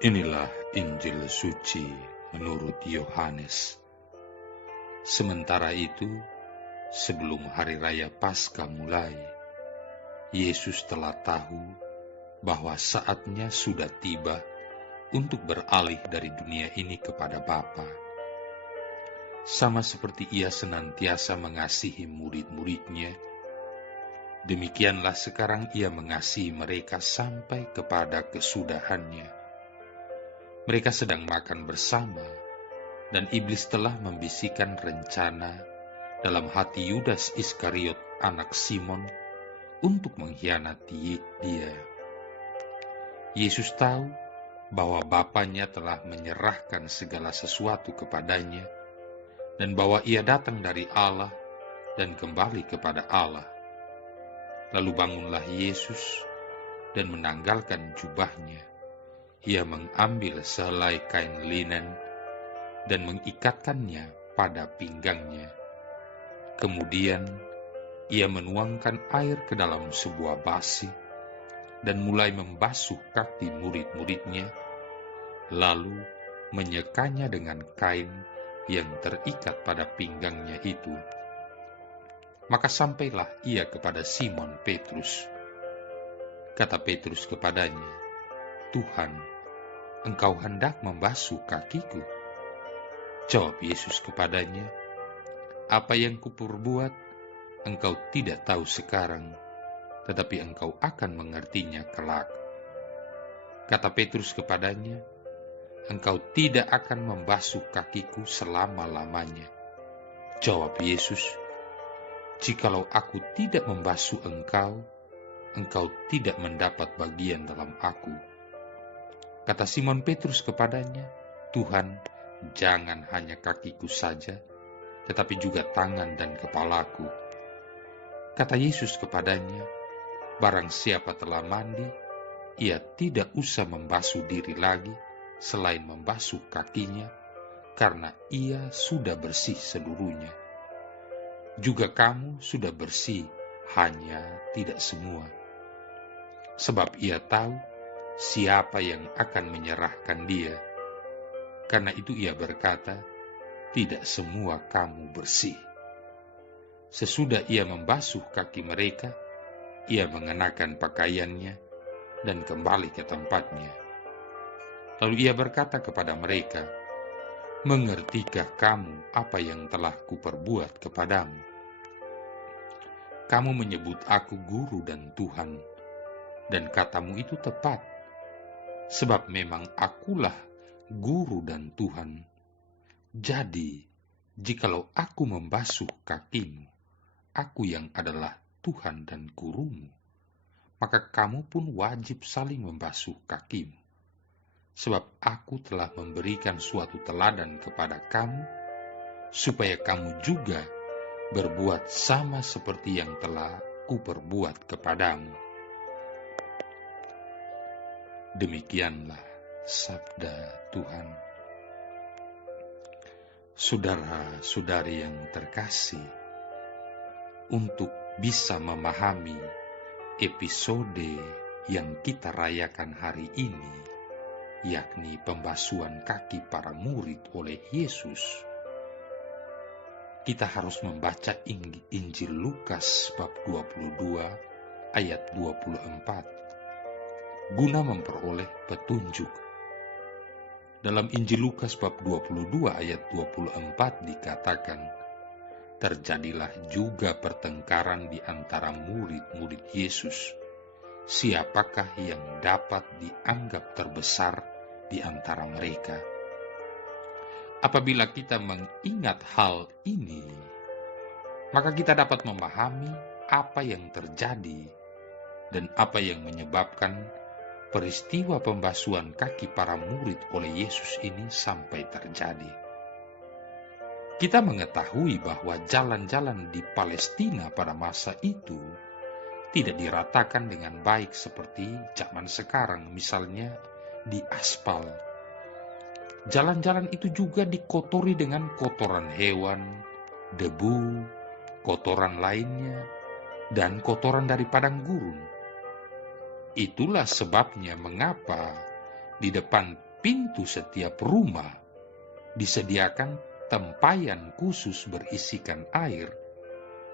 Inilah Injil suci menurut Yohanes. Sementara itu, sebelum hari raya Paskah mulai, Yesus telah tahu bahwa saatnya sudah tiba untuk beralih dari dunia ini kepada Bapa. Sama seperti Ia senantiasa mengasihi murid-muridnya, demikianlah sekarang Ia mengasihi mereka sampai kepada kesudahannya. Mereka sedang makan bersama, dan iblis telah membisikkan rencana dalam hati Yudas Iskariot, anak Simon, untuk mengkhianati dia. Yesus tahu bahwa Bapanya telah menyerahkan segala sesuatu kepadanya, dan bahwa Ia datang dari Allah dan kembali kepada Allah. Lalu bangunlah Yesus dan menanggalkan jubahnya. Ia mengambil sehelai kain linen dan mengikatkannya pada pinggangnya. Kemudian Ia menuangkan air ke dalam sebuah basi dan mulai membasuh kaki murid-muridnya, lalu menyekanya dengan kain yang terikat pada pinggangnya itu. Maka sampailah Ia kepada Simon Petrus. Kata Petrus kepadanya, "Tuhan, Engkau hendak membasuh kakiku?" Jawab Yesus kepadanya, "Apa yang kuperbuat, engkau tidak tahu sekarang, tetapi engkau akan mengertinya kelak." Kata Petrus kepadanya, "Engkau tidak akan membasuh kakiku selama-lamanya." Jawab Yesus, "Jikalau aku tidak membasuh engkau, engkau tidak mendapat bagian dalam aku." Kata Simon Petrus kepadanya, "Tuhan, jangan hanya kakiku saja, tetapi juga tangan dan kepalaku." Kata Yesus kepadanya, "Barang siapa telah mandi, ia tidak usah membasuh diri lagi, selain membasuh kakinya, karena ia sudah bersih seluruhnya. Juga kamu sudah bersih, hanya tidak semua." Sebab Ia tahu siapa yang akan menyerahkan Dia. Karena itu Ia berkata, "Tidak semua kamu bersih." Sesudah Ia membasuh kaki mereka, Ia mengenakan pakaiannya dan kembali ke tempatnya. Lalu Ia berkata kepada mereka, "Mengertikah kamu apa yang telah kuperbuat kepadamu? Kamu menyebut aku guru dan Tuhan, dan katamu itu tepat, sebab memang akulah guru dan Tuhan. Jadi, jikalau aku membasuh kakimu, aku yang adalah Tuhan dan gurumu, maka kamu pun wajib saling membasuh kakimu. Sebab aku telah memberikan suatu teladan kepada kamu, supaya kamu juga berbuat sama seperti yang telah kuperbuat kepadamu." Demikianlah sabda Tuhan. Saudara-saudari yang terkasih, untuk bisa memahami episode yang kita rayakan hari ini, yakni pembasuhan kaki para murid oleh Yesus, kita harus membaca Injil Lukas bab 22 ayat 24 guna memperoleh petunjuk. Dalam Injil Lukas bab 22 ayat 24 dikatakan, "Terjadilah juga pertengkaran di antara murid-murid Yesus. Siapakah yang dapat dianggap terbesar di antara mereka?" Apabila kita mengingat hal ini, maka kita dapat memahami apa yang terjadi dan apa yang menyebabkan peristiwa pembasuhan kaki para murid oleh Yesus ini sampai terjadi. Kita mengetahui bahwa jalan-jalan di Palestina pada masa itu tidak diratakan dengan baik seperti zaman sekarang, misalnya di aspal. Jalan-jalan itu juga dikotori dengan kotoran hewan, debu, kotoran lainnya, dan kotoran dari padang gurun. Itulah sebabnya mengapa di depan pintu setiap rumah disediakan tempayan khusus berisikan air,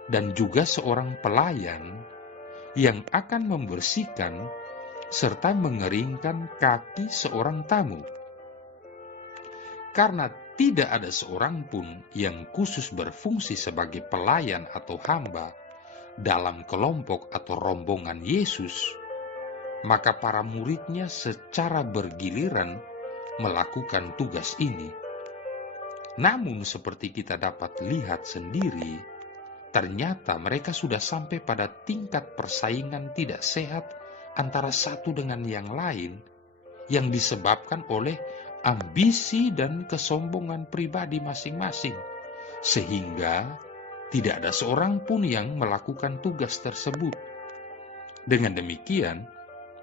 dan juga seorang pelayan yang akan membersihkan serta mengeringkan kaki seorang tamu. Karena tidak ada seorang pun yang khusus berfungsi sebagai pelayan atau hamba dalam kelompok atau rombongan Yesus, maka para muridnya secara bergiliran melakukan tugas ini. Namun seperti kita dapat lihat sendiri, ternyata mereka sudah sampai pada tingkat persaingan tidak sehat antara satu dengan yang lain, yang disebabkan oleh ambisi dan kesombongan pribadi masing-masing, sehingga tidak ada seorang pun yang melakukan tugas tersebut. Dengan demikian,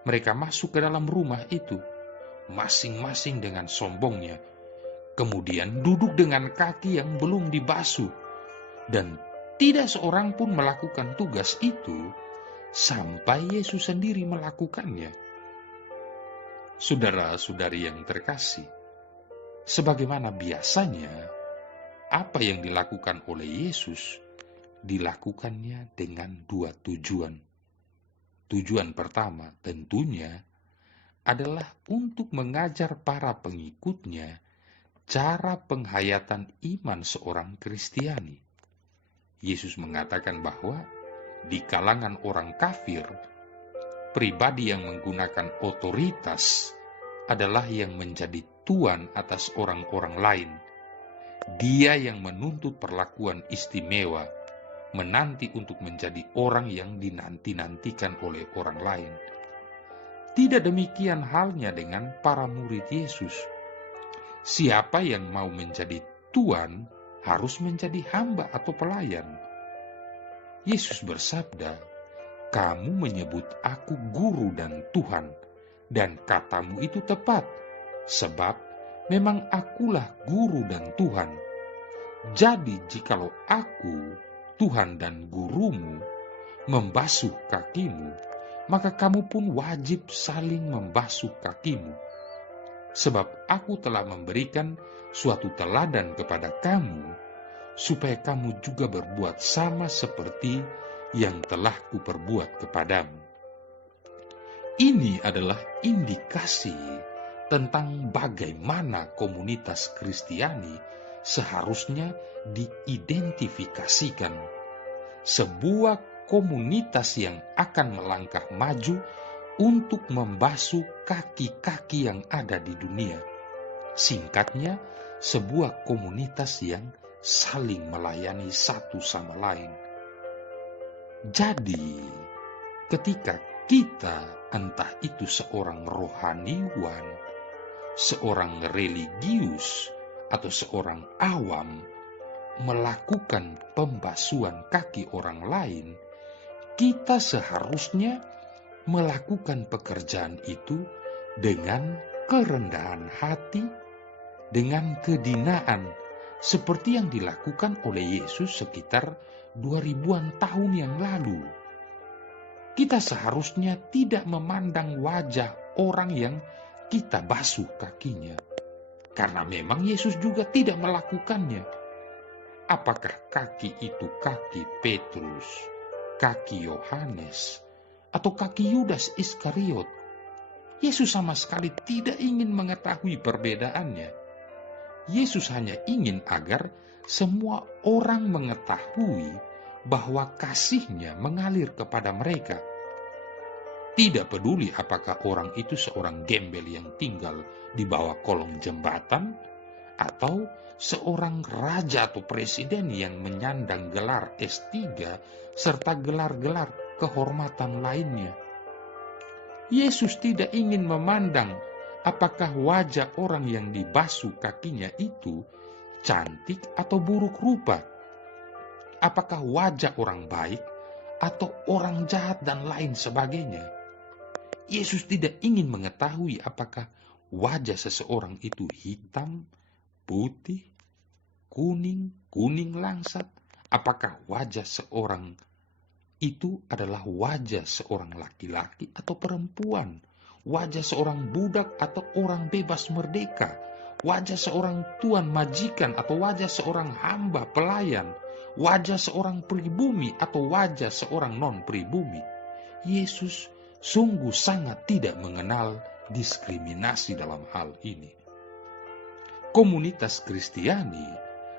mereka masuk ke dalam rumah itu, masing-masing dengan sombongnya, kemudian duduk dengan kaki yang belum dibasuh, dan tidak seorang pun melakukan tugas itu sampai Yesus sendiri melakukannya. Saudara-saudari yang terkasih, sebagaimana biasanya, apa yang dilakukan oleh Yesus dilakukannya dengan dua tujuan. Tujuan pertama tentunya adalah untuk mengajar para pengikutnya cara penghayatan iman seorang Kristiani. Yesus mengatakan bahwa di kalangan orang kafir, pribadi yang menggunakan otoritas adalah yang menjadi tuan atas orang-orang lain. Dia yang menuntut perlakuan istimewa, menanti untuk menjadi orang yang dinanti-nantikan oleh orang lain. Tidak demikian halnya dengan para murid Yesus. Siapa yang mau menjadi tuan harus menjadi hamba atau pelayan. Yesus bersabda, "Kamu menyebut aku guru dan Tuhan, dan katamu itu tepat, sebab memang akulah guru dan Tuhan. Jadi jikalau aku, Tuhan dan gurumu, membasuh kakimu, maka kamu pun wajib saling membasuh kakimu. Sebab aku telah memberikan suatu teladan kepada kamu, supaya kamu juga berbuat sama seperti yang telah kuperbuat kepadamu." Ini adalah indikasi tentang bagaimana komunitas Kristiani seharusnya diidentifikasikan. Sebuah komunitas yang akan melangkah maju untuk membasuh kaki-kaki yang ada di dunia. Singkatnya, sebuah komunitas yang saling melayani satu sama lain. Jadi, ketika kita, entah itu seorang rohaniwan, seorang religius, atau seorang awam, melakukan pembasuhan kaki orang lain, kita seharusnya melakukan pekerjaan itu dengan kerendahan hati, dengan kedinaan, seperti yang dilakukan oleh Yesus sekitar 2000-an tahun yang lalu. Kita seharusnya tidak memandang wajah orang yang kita basuh kakinya, karena memang Yesus juga tidak melakukannya. Apakah kaki itu kaki Petrus, kaki Yohanes, atau kaki Yudas Iskariot? Yesus sama sekali tidak ingin mengetahui perbedaannya. Yesus hanya ingin agar semua orang mengetahui bahwa kasih-Nya mengalir kepada mereka. Tidak peduli apakah orang itu seorang gembel yang tinggal di bawah kolong jembatan, atau seorang raja atau presiden yang menyandang gelar S3 serta gelar-gelar kehormatan lainnya. Yesus tidak ingin memandang apakah wajah orang yang dibasuh kakinya itu cantik atau buruk rupa, apakah wajah orang baik atau orang jahat dan lain sebagainya. Yesus tidak ingin mengetahui apakah wajah seseorang itu hitam, putih, kuning langsat, apakah wajah seorang itu adalah wajah seorang laki-laki atau perempuan, wajah seorang budak atau orang bebas merdeka, wajah seorang tuan majikan atau wajah seorang hamba pelayan, wajah seorang pribumi atau wajah seorang non-pribumi. Yesus sungguh sangat tidak mengenal diskriminasi dalam hal ini. Komunitas Kristiani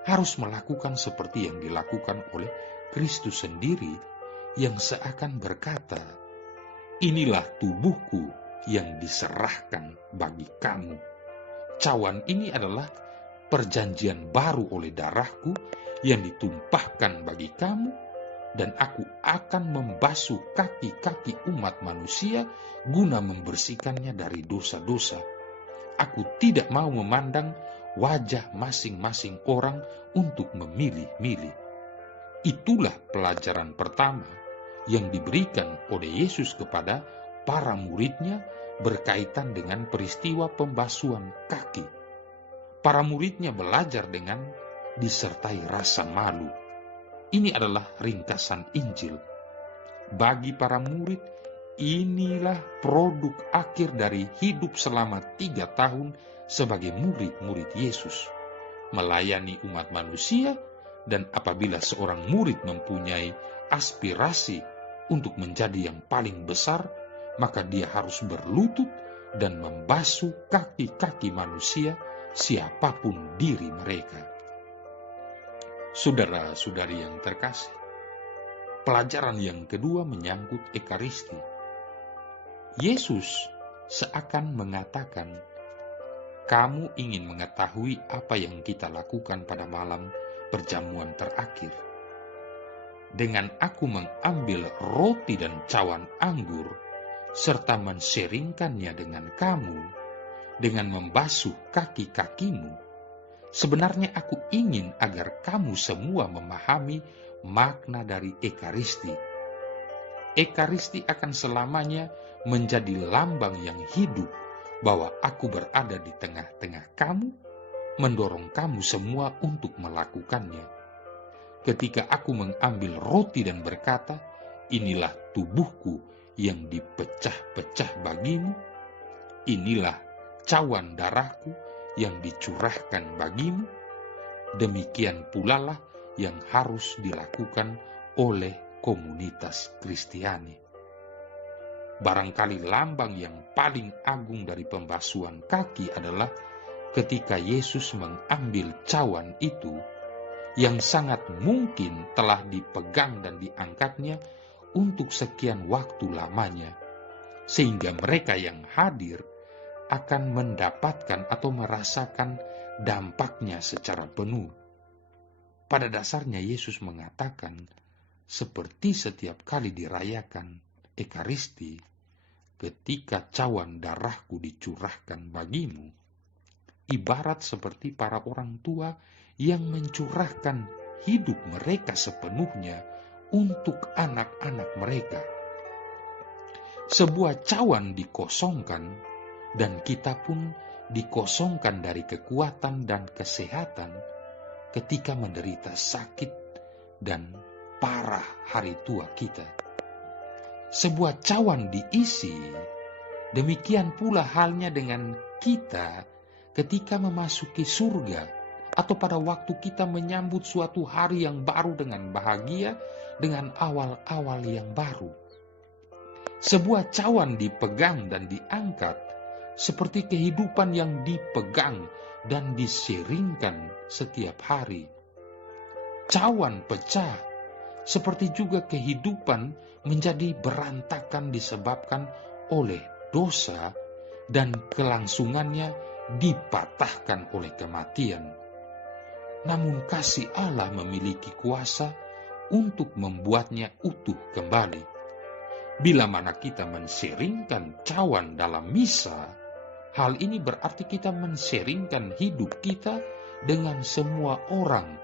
harus melakukan seperti yang dilakukan oleh Kristus sendiri, yang seakan berkata, "Inilah tubuhku yang diserahkan bagi kamu." Cawan ini adalah perjanjian baru oleh darahku yang ditumpahkan bagi kamu, dan aku akan membasuh kaki-kaki umat manusia guna membersihkannya dari dosa-dosa. Aku tidak mau memandang wajah masing-masing orang untuk memilih-milih. Itulah pelajaran pertama yang diberikan oleh Yesus kepada para muridnya berkaitan dengan peristiwa pembasuhan kaki. Para muridnya belajar dengan disertai rasa malu. Ini adalah ringkasan Injil. Bagi para murid, inilah produk akhir dari hidup selama 3 tahun sebagai murid-murid Yesus. Melayani umat manusia, dan apabila seorang murid mempunyai aspirasi untuk menjadi yang paling besar, maka dia harus berlutut dan membasuh kaki-kaki manusia, siapapun diri mereka. Saudara-saudari yang terkasih, pelajaran yang kedua menyangkut Ekaristi. Yesus seakan mengatakan, "Kamu ingin mengetahui apa yang kita lakukan pada malam perjamuan terakhir? Dengan aku mengambil roti dan cawan anggur, serta menseringkannya dengan kamu, dengan membasuh kaki-kakimu, sebenarnya aku ingin agar kamu semua memahami makna dari Ekaristi. Ekaristi akan selamanya menjadi lambang yang hidup bahwa aku berada di tengah-tengah kamu, mendorong kamu semua untuk melakukannya. Ketika aku mengambil roti dan berkata, 'Inilah tubuhku yang dipecah-pecah bagimu,' inilah cawan darahku yang dicurahkan bagimu, demikian pula lah yang harus dilakukan oleh komunitas Kristiani." Barangkali lambang yang paling agung dari pembasuhan kaki adalah ketika Yesus mengambil cawan itu, yang sangat mungkin telah dipegang dan diangkatnya untuk sekian waktu lamanya, sehingga mereka yang hadir akan mendapatkan atau merasakan dampaknya secara penuh. Pada dasarnya Yesus mengatakan, seperti setiap kali dirayakan Ekaristi, ketika cawan darahku dicurahkan bagimu, ibarat seperti para orang tua yang mencurahkan hidup mereka sepenuhnya untuk anak-anak mereka. Sebuah cawan dikosongkan, dan kita pun dikosongkan dari kekuatan dan kesehatan ketika menderita sakit dan parah hari tua kita. Sebuah cawan diisi, demikian pula halnya dengan kita ketika memasuki surga, atau pada waktu kita menyambut suatu hari yang baru dengan bahagia, dengan awal-awal yang baru. Sebuah cawan dipegang dan diangkat seperti kehidupan yang dipegang dan diseringkan setiap hari. Cawan pecah seperti juga kehidupan menjadi berantakan disebabkan oleh dosa, dan kelangsungannya dipatahkan oleh kematian. Namun kasih Allah memiliki kuasa untuk membuatnya utuh kembali. Bila mana kita menseringkan cawan dalam misa, hal ini berarti kita menseringkan hidup kita dengan semua orang,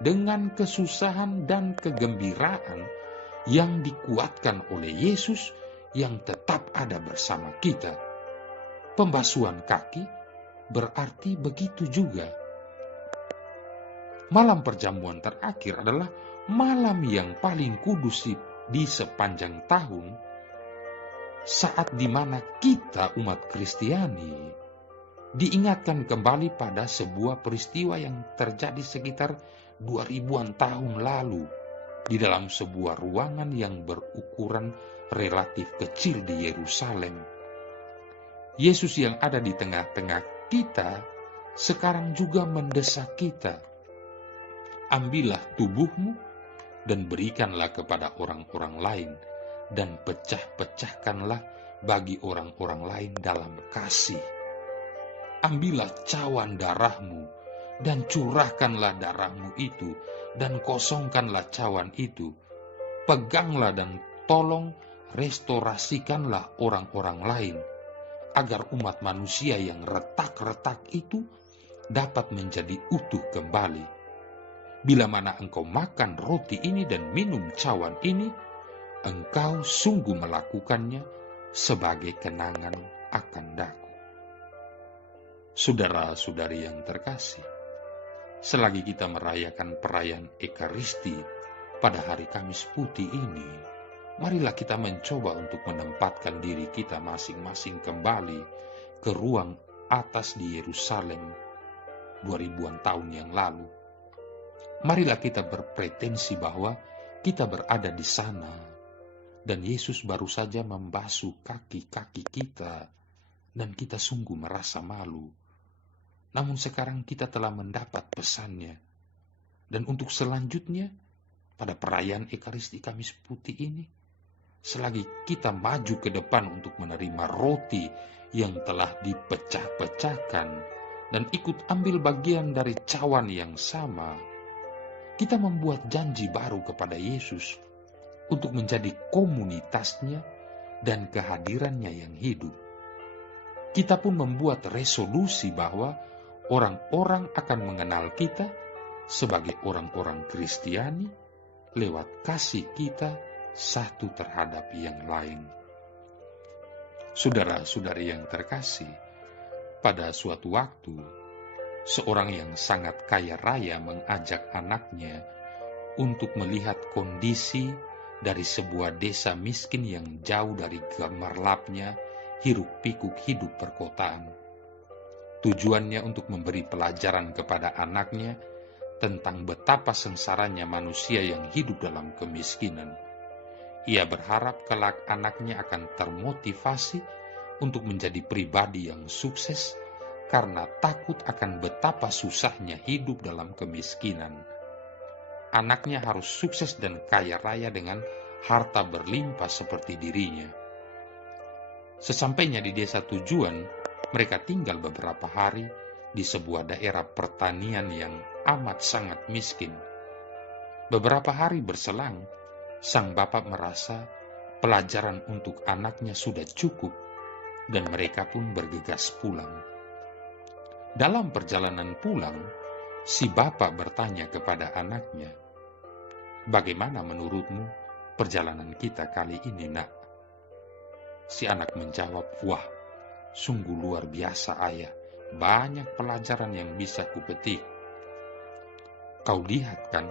dengan kesusahan dan kegembiraan yang dikuatkan oleh Yesus yang tetap ada bersama kita. Pembasuhan kaki berarti begitu juga. Malam perjamuan terakhir adalah malam yang paling kudus di sepanjang tahun, saat dimana kita umat Kristiani diingatkan kembali pada sebuah peristiwa yang terjadi sekitar 2000-an tahun lalu di dalam sebuah ruangan yang berukuran relatif kecil di Yerusalem. Yesus yang ada di tengah-tengah kita sekarang juga mendesak kita. Ambillah tubuhmu dan berikanlah kepada orang-orang lain, dan pecah-pecahkanlah bagi orang-orang lain dalam kasih. Ambillah cawan darahmu dan curahkanlah darahmu itu, dan kosongkanlah cawan itu. Peganglah dan tolong restorasikanlah orang-orang lain, agar umat manusia yang retak-retak itu dapat menjadi utuh kembali. Bila mana engkau makan roti ini dan minum cawan ini, engkau sungguh melakukannya sebagai kenangan akan daku. Saudara-saudari yang terkasih, selagi kita merayakan perayaan Ekaristi pada hari Kamis Putih ini, marilah kita mencoba untuk menempatkan diri kita masing-masing kembali ke ruang atas di Yerusalem 2000-an tahun yang lalu. Marilah kita berpretensi bahwa kita berada di sana, dan Yesus baru saja membasuh kaki-kaki kita, dan kita sungguh merasa malu. Namun sekarang kita telah mendapat pesannya. Dan untuk selanjutnya, pada perayaan Ekaristi Kamis Putih ini, selagi kita maju ke depan untuk menerima roti yang telah dipecah-pecahkan dan ikut ambil bagian dari cawan yang sama, kita membuat janji baru kepada Yesus untuk menjadi komunitasnya dan kehadirannya yang hidup. Kita pun membuat resolusi bahwa orang-orang akan mengenal kita sebagai orang-orang Kristiani lewat kasih kita satu terhadap yang lain. Saudara-saudari yang terkasih, pada suatu waktu, seorang yang sangat kaya raya mengajak anaknya untuk melihat kondisi dari sebuah desa miskin yang jauh dari gemerlapnya hiruk-pikuk hidup perkotaan. Tujuannya untuk memberi pelajaran kepada anaknya tentang betapa sengsaranya manusia yang hidup dalam kemiskinan. Ia berharap kelak anaknya akan termotivasi untuk menjadi pribadi yang sukses karena takut akan betapa susahnya hidup dalam kemiskinan. Anaknya harus sukses dan kaya raya dengan harta berlimpah seperti dirinya. Sesampainya di desa tujuan, mereka tinggal beberapa hari di sebuah daerah pertanian yang amat sangat miskin. Beberapa hari berselang, sang bapak merasa pelajaran untuk anaknya sudah cukup dan mereka pun bergegas pulang. Dalam perjalanan pulang, si bapak bertanya kepada anaknya, "Bagaimana menurutmu perjalanan kita kali ini, nak?" Si anak menjawab, "Wah, sungguh luar biasa ayah, banyak pelajaran yang bisa kupetik. Kau lihat kan,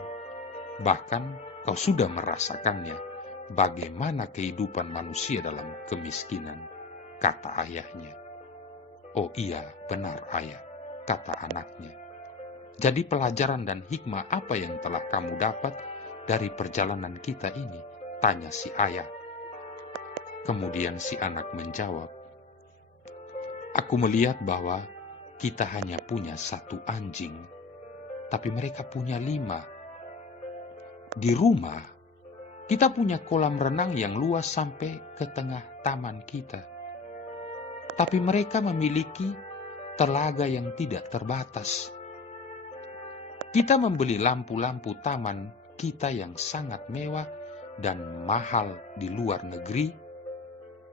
bahkan kau sudah merasakannya, bagaimana kehidupan manusia dalam kemiskinan," kata ayahnya. "Oh iya, benar ayah," kata anaknya. "Jadi pelajaran dan hikmah apa yang telah kamu dapat dari perjalanan kita ini?" tanya si ayah. Kemudian si anak menjawab, "Aku melihat bahwa kita hanya punya satu anjing, tapi mereka punya 5. Di rumah, kita punya kolam renang yang luas sampai ke tengah taman kita. Tapi mereka memiliki telaga yang tidak terbatas. Kita membeli lampu-lampu taman kita yang sangat mewah dan mahal di luar negeri,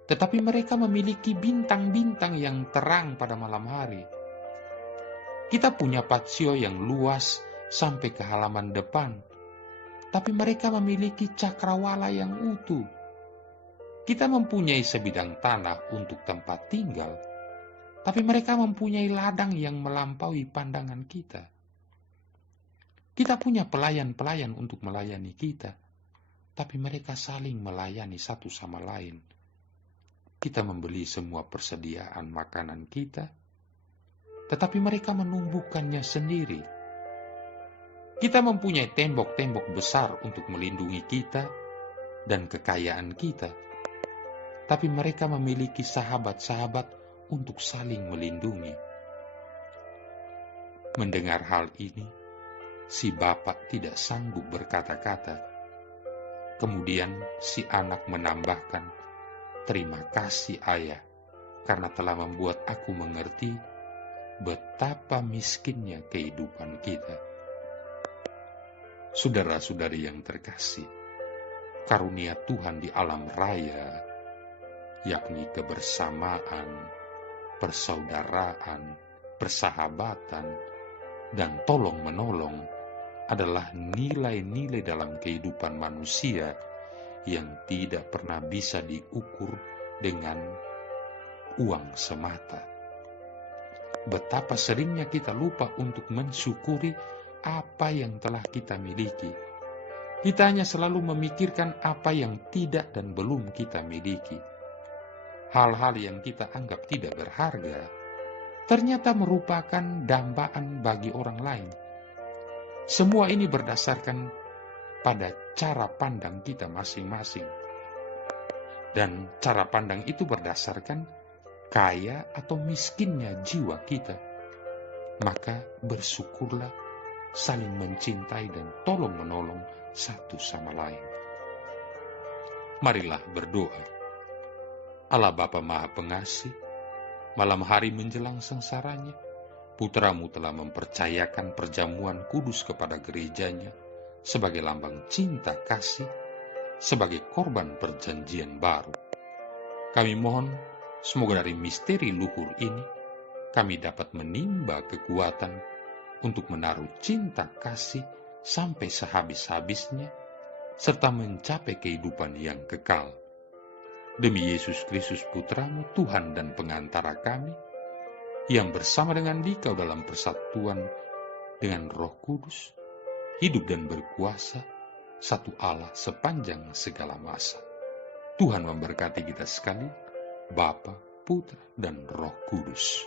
tetapi mereka memiliki bintang-bintang yang terang pada malam hari. Kita punya patio yang luas sampai ke halaman depan, tapi mereka memiliki cakrawala yang utuh. Kita mempunyai sebidang tanah untuk tempat tinggal, tapi mereka mempunyai ladang yang melampaui pandangan kita. Kita punya pelayan-pelayan untuk melayani kita, tapi mereka saling melayani satu sama lain. kita membeli semua persediaan makanan kita, tetapi mereka menumbuhkannya sendiri. Kita mempunyai tembok-tembok besar untuk melindungi kita dan kekayaan kita, tapi mereka memiliki sahabat-sahabat untuk saling melindungi. Mendengar hal ini, si bapak tidak sanggup berkata-kata. Kemudian si anak menambahkan, "Terima kasih ayah, karena telah membuat aku mengerti betapa miskinnya kehidupan kita." Saudara-saudari yang terkasih, karunia Tuhan di alam raya, yakni kebersamaan, persaudaraan, persahabatan, dan tolong-menolong adalah nilai-nilai dalam kehidupan manusia yang tidak pernah bisa diukur dengan uang semata. Betapa seringnya kita lupa untuk mensyukuri apa yang telah kita miliki. Kita hanya selalu memikirkan apa yang tidak dan belum kita miliki. Hal-hal yang kita anggap tidak berharga, ternyata merupakan dambaan bagi orang lain. Semua ini berdasarkan pada cara pandang kita masing-masing. Dan cara pandang itu berdasarkan kaya atau miskinnya jiwa kita. Maka bersyukurlah, saling mencintai dan tolong-menolong satu sama lain. Marilah berdoa. Allah Bapa Maha Pengasih, malam hari menjelang sengsaranya, Putra-Mu telah mempercayakan perjamuan kudus kepada gerejanya sebagai lambang cinta kasih, sebagai korban perjanjian baru. Kami mohon, semoga dari misteri luhur ini, kami dapat menimba kekuatan untuk menaruh cinta kasih sampai sehabis-habisnya, serta mencapai kehidupan yang kekal. Demi Yesus Kristus Putra-Mu, Tuhan dan pengantara kami, yang bersama dengan Dikau dalam persatuan dengan Roh Kudus, hidup dan berkuasa, satu Allah sepanjang segala masa. Tuhan memberkati kita sekali, Bapa, Putra, dan Roh Kudus.